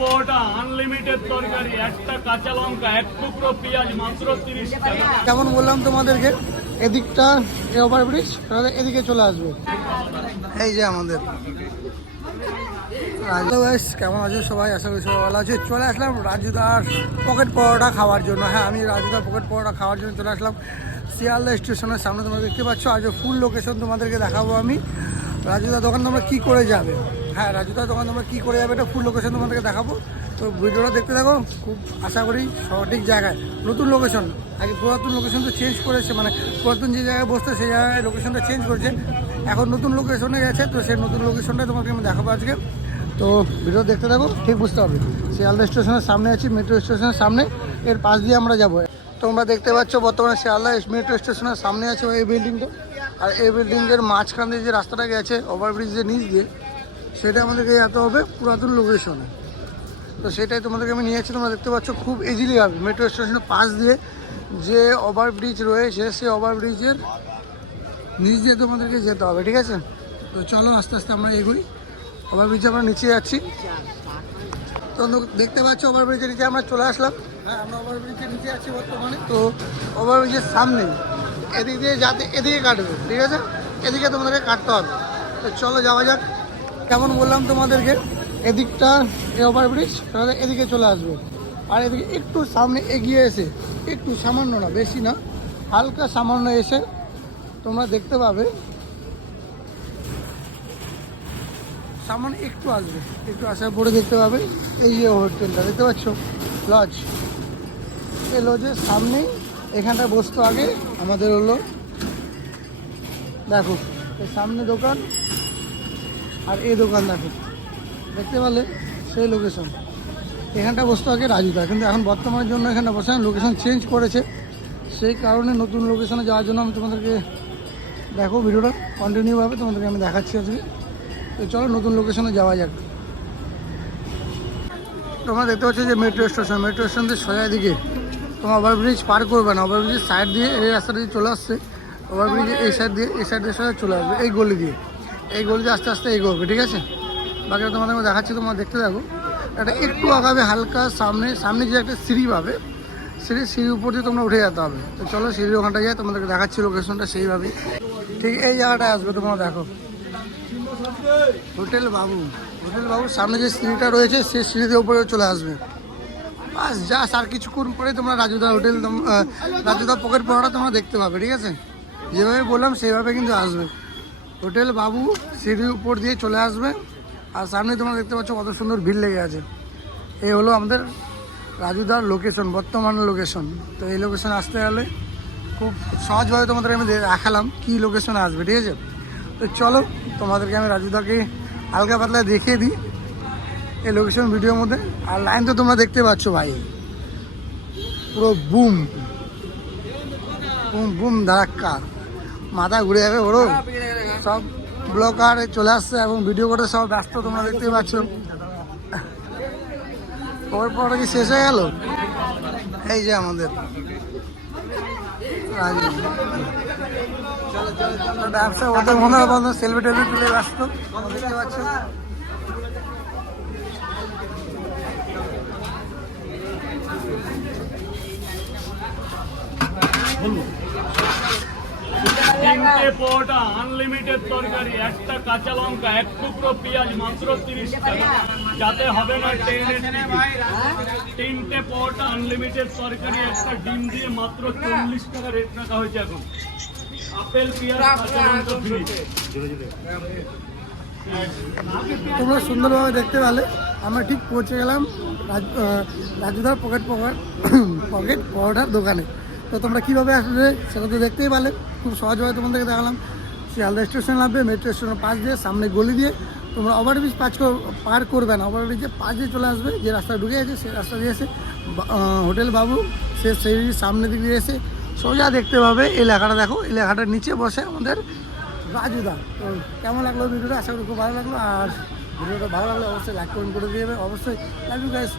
পোটা unlimited তরকারি, একটা কাঁচা লঙ্কা, এক টুকরো পেঁয়াজ মাত্র তিরিশ টাকা। যেমন বললাম তোমাদেরকে, এদিকটা ওভার ব্রিজ তাহলে এদিকে চলে আসবে। এই যে আমাদের কেমন আছো সবাই? আশা করি সবাই ভালো আছে। চলে আসলাম রাজুদার পকেট পরোটা খাওয়ার জন্য। হ্যাঁ আমি রাজুদার পকেট পরোটা খাওয়ার জন্য চলে আসলাম। শিয়ালদা স্টেশনের সামনে তোমরা দেখতে পাচ্ছ, আজ ফুল লোকেশন তোমাদেরকে দেখাবো আমি। রাজুদার দোকান তোমরা কী করে যাবে? হ্যাঁ রাজুদার দোকান তোমরা কী করে যাবে, এটা ফুল লোকেশন তোমাদেরকে দেখাবো। তো ভিডিওটা দেখতে থাকো, খুব আশা করি সঠিক জায়গায়। নতুন লোকেশন আগে পুরাতন লোকেশন তো চেঞ্জ করেছে মানে পুরাতন যে জায়গায় বসতে সেই জায়গায় লোকেশনটা চেঞ্জ করেছে। এখন নতুন লোকেশনে গেছে, তো সেই নতুন লোকেশনটা তোমাকে আমি দেখাবো আজকে। তো ভিডিও দেখতে থাকো, ঠিক বুঝতে হবে। শিয়ালদা স্টেশনের সামনে আছি মেট্রো স্টেশনের সামনে, এর পাশ দিয়ে আমরা যাব। তোমরা দেখতে পাচ্ছ বর্তমানে শিয়ালদা মেট্রো স্টেশনের সামনে আছে এই বিল্ডিংটা আর এই বিল্ডিংয়ের মাঝখান দিয়ে যে রাস্তাটা গেছে ওভারব্রিজের নিচ দিয়ে সেটা আমাদেরকে যেতে হবে পুরাতন লোকেশনে তো সেটাই তোমাদেরকে আমি নিয়ে যাচ্ছি তোমরা দেখতে পাচ্ছ খুব ইজিলি হবে মেট্রো স্টেশনের পাশ দিয়ে যে ওভারব্রিজ রয়েছে, সেই ওভারব্রিজের নিচ দিয়ে তোমাদেরকে যেতে হবে, ঠিক আছে? তো চলো আস্তে আস্তে আমরা এগোই। ওভারব্রিজে আমরা নিচে যাচ্ছি। তো দেখতে পাচ্ছ ওভারব্রিজের নিচে আমরা চলে আসলাম। হ্যাঁ আমরা ওভারব্রিজের নিচে বর্তমানে। তো ওভারব্রিজের সামনে এদিক দিয়ে যাতে এদিকে কাটবে, ঠিক আছে? এদিকে তোমাদেরকে কাটতে হবে। তো চলো যাওয়া যাক। কেমন বললাম তোমাদেরকে? এদিকটা এই ওভারব্রিজ এদিকে চলে আসবে। আর এদিকে একটু সামনে এগিয়ে এসে, একটু সামান্য না, বেশি না, হালকা সামান্য এসে তোমরা দেখতে পাবে। সামান্য একটু আসবে, একটু আসার পরে দেখতে পাবে এই যে হোটেলটা, দেখতে পাচ্ছ? লজ এই লজের সামনেই, এখানটা বসতো আগে, আমাদের হলো, দেখো সামনে দোকান আর এই দোকান দেখো। দেখতে পারলে সেই লোকেশন এখানটা বসতো আগে রাজুদা কিন্তু এখন বর্তমানের জন্য এখানটা বসে লোকেশন চেঞ্জ করেছে। সেই কারণে নতুন লোকেশনে যাওয়ার জন্য আমি তোমাদেরকে দেখো ভিডিওটা কন্টিনিউভাবে তোমাদেরকে আমি দেখাচ্ছি আজকে। তো চলো নতুন লোকেশনে যাওয়া যাক। তোমরা দেখতে পাচ্ছ যে মেট্রো স্টেশন মেট্রো স্টেশন দিয়ে সোজা দিকে তোমার ওভারব্রিজ পার করবে না। ওভারব্রিজের সাইড দিয়ে এই রাস্তাটা দিয়ে চলে আসছে। ওভারব্রিজের এই সাইড দিয়ে এই সাইড দিয়ে সোজা চলে আসবে। এই গলি দিয়ে। এই গলি দিয়ে আস্তে আস্তে এগোবে, ঠিক আছে? বাকিটা তোমাদের দেখাচ্ছি, তোমরা দেখতে থাকো। এটা একটু আগাবে, হালকা সামনে সামনে যে একটা সিঁড়ি পাবে সিঁড়ি সিঁড়ির উপর দিয়ে তোমরা উঠে যেতে হবে। তো চলো সিঁড়ির ওখানটা যাই তোমাদেরকে দেখাচ্ছি লোকেশনটা সেইভাবেই। ঠিক এই জায়গাটায় আসবে তোমরা, দেখো। হোটেল বাবু, হোটেল বাবুর সামনে যে সিঁড়িটা রয়েছে, সেই সিঁড়িতে উপরে চলে আসবে। বাস যাস আর কিছুক্ষণ পরে তোমরা রাজুদা হোটেল রাজুদা পকেট পড়াটা তোমরা দেখতে পাবে, ঠিক আছে? যেভাবে বললাম, সেইভাবে কিন্তু আসবে। হোটেল বাবু, সিঁড়ির উপর দিয়ে চলে আসবে। আর সামনে তোমরা দেখতে পাচ্ছ কত সুন্দর ভিড় লেগে আছে। এই হলো আমাদের রাজুদার লোকেশন বর্তমান লোকেশন তো এই লোকেশন আসতে গেলে খুব সহজভাবে তোমাদের আমি দেখালাম কী লোকেশনে আসবে, ঠিক আছে? তো চলো, তোমাদেরকে আমি রাজুদাকে হালকা পাতলা দেখিয়ে দিই এই লোকেশন ভিডিওর মধ্যে। আর লাইন তো তোমরা দেখতে পাচ্ছ ভাই। পুরো বুম বুম বুম ধারাক্কা। মাথা ঘুরে যাবে ওরও সব ব্লকার চলে আসছে এবং ভিডিও করে সব ব্যস্ত তোমরা দেখতে পাচ্ছ। ওর পরে কি শেষ হয়ে গেল? এই যে আমাদের। ব্যবসা ওদের মনে হয় সেলফি টেলফি তুলে ব্যস্ত। দেখতে পাচ্ছ। তিনটে পোটা আনলিমিটেড তরকারি, একটা কাঁচা লঙ্কা, এক টুকরো পেঁয়াজ মাত্র তিরিশ টাকা। যাতে হবে না তিনটে পোটা আনলিমিটেড তরকারি, একটা ডিম দিয়ে মাত্র চল্লিশ টাকা রেট রাখা হয়েছে এখন। আপেল, পেঁয়াজ, কাঁচা তোমরা সুন্দরভাবে দেখতে পেলে। আমরা ঠিক পৌঁছে গেলাম রাজ- রাজুদার পকেট পকেট পকেট পরোটার দোকানে। তো তোমরা কীভাবে আসবে সেটা তো দেখতেই পারলে। খুব সহজভাবে তোমাদেরকে দেখালাম। শিয়ালদা স্টেশন নামবে মেট্রো স্টেশনের পাশ দিয়ে, সামনে গলি দিয়ে। তোমরা ওভারব্রিজ পাঁচ পার করবে না। ওভারব্রিজে পাশ দিয়ে চলে আসবে, যে রাস্তা ঢুকে গেছে, সেই রাস্তা দিয়ে এসে হোটেল বাবু, সে সেই সামনে দিকে এসে সোজা দেখতে পাবে এই লেখাটা দেখো। এই লেখাটার নিচে বসে আমাদের রাজুদা। তো কেমন লাগল ভিডিওটা? আশা করি খুব ভালো লাগল। আর ভিডিওটা ভালো লাগলে অবশ্যই লাইক কমেন্ট করে দিয়ে অবশ্যই লাভ ইউ গাইস